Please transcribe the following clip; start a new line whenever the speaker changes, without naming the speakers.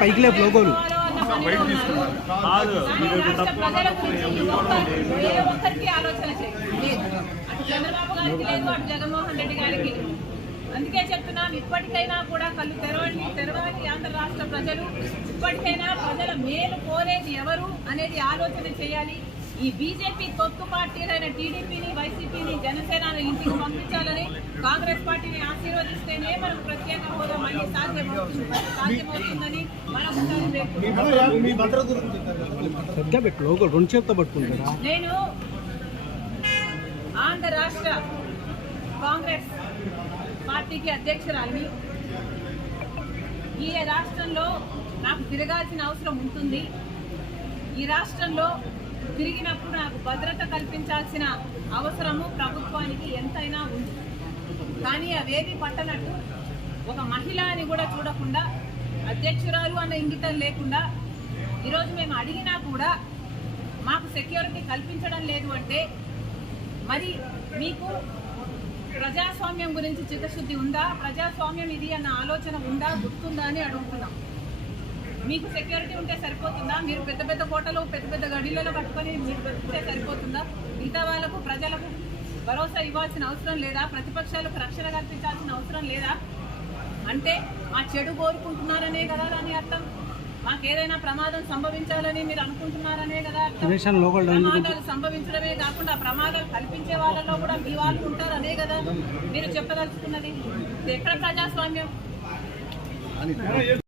పైకి లేపు లోగోలు అందుకే చెప్తున్నాను ఇప్పటికైనా కూడా కళ్ళు తెరవండి తెరవండి ఆంధ్ర రాష్ట్ర ప్రజలు ఇప్పటికైనా ప్రజల మేలు కోరేది ఎవరు అనేది ఆలోచన చేయాలి ఈ బీజేపీ తొత్తు పార్టీలైన టీడీపీని వైసీపీని జనసేనను ఇంటికి పంపించాలి కాంగ్రెస్ పార్టీని ఆశీర్వదిస్తేనే మనం ప్రత్యేక హోదా మళ్ళీ సాధ్యమవుతుంది
సాధ్యమవుతుందని నేను
ఆంధ్ర రాష్ట్ర కాంగ్రెస్ పార్టీకి అధ్యక్షురాలి ఈ రాష్ట్రంలో నాకు తిరగాల్సిన అవసరం ఉంటుంది ఈ రాష్ట్రంలో తిరిగినప్పుడు నాకు భద్రత కల్పించాల్సిన అవసరము ప్రభుత్వానికి ఎంతైనా ఉంది కానీ అవేది పట్టనట్టు ఒక మహిళ అని కూడా చూడకుండా అధ్యక్షురాలు అన్న ఇంగితం లేకుండా ఈరోజు మేము అడిగినా కూడా మాకు సెక్యూరిటీ కల్పించడం లేదు అంటే మరి మీకు ప్రజాస్వామ్యం గురించి చిత్తశుద్ధి ఉందా ప్రజాస్వామ్యం ఇది అన్న ఆలోచన ఉందా గుర్తుందా అని అడుగుతున్నాం మీకు సెక్యూరిటీ ఉంటే సరిపోతుందా మీరు పెద్ద పెద్ద కోటలు పెద్ద పెద్ద గడిలలో కట్టుకొని మీరు సరిపోతుందా మిగతా వాళ్ళకు ప్రజలకు భరోసా ఇవ్వాల్సిన అవసరం లేదా ప్రతిపక్షాలకు రక్షణ కల్పించాల్సిన అవసరం లేదా అంటే మా చెడు కోరుకుంటున్నారనే కదా దాని అర్థం మాకేదైనా ప్రమాదం సంభవించాలని మీరు అనుకుంటున్నారనే కదా ప్రమాదాలు సంభవించడమే కాకుండా ప్రమాదాలు కల్పించే వాళ్ళలో కూడా మీ వాళ్ళు ఉంటారనే కదా మీరు చెప్పదలుచుకున్నది ఎక్కడ ప్రజాస్వామ్యం